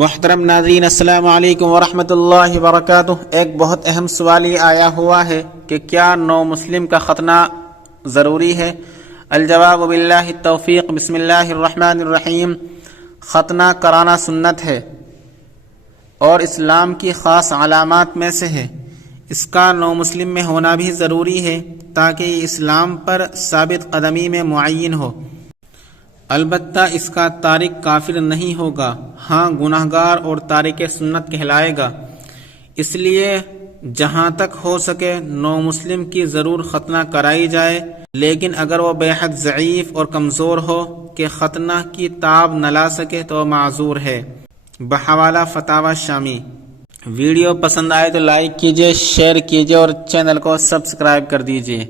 محترم ناظرین، السلام علیکم ورحمۃ اللہ وبرکاتہ۔ ایک بہت اہم سوال یہ آیا ہوا ہے کہ کیا نو مسلم کا ختنہ ضروری ہے؟ الجواب باللہ التوفیق۔ بسم اللہ الرحمن الرحیم۔ ختنہ کرانا سنت ہے اور اسلام کی خاص علامات میں سے ہے۔ اس کا نو مسلم میں ہونا بھی ضروری ہے تاکہ یہ اسلام پر ثابت قدمی میں معین ہو۔ البتہ اس کا تارک کافر نہیں ہوگا، ہاں گناہگار اور تارک سنت کہلائے گا۔ اس لیے جہاں تک ہو سکے نو مسلم کی ضرور ختنہ کرائی جائے، لیکن اگر وہ بے حد ضعیف اور کمزور ہو کہ ختنہ کی تاب نہ لا سکے تو معذور ہے۔ بحوالہ فتاوی شامی۔ ویڈیو پسند آئے تو لائک کیجیے، شیئر کیجیے اور چینل کو سبسکرائب کر دیجیے۔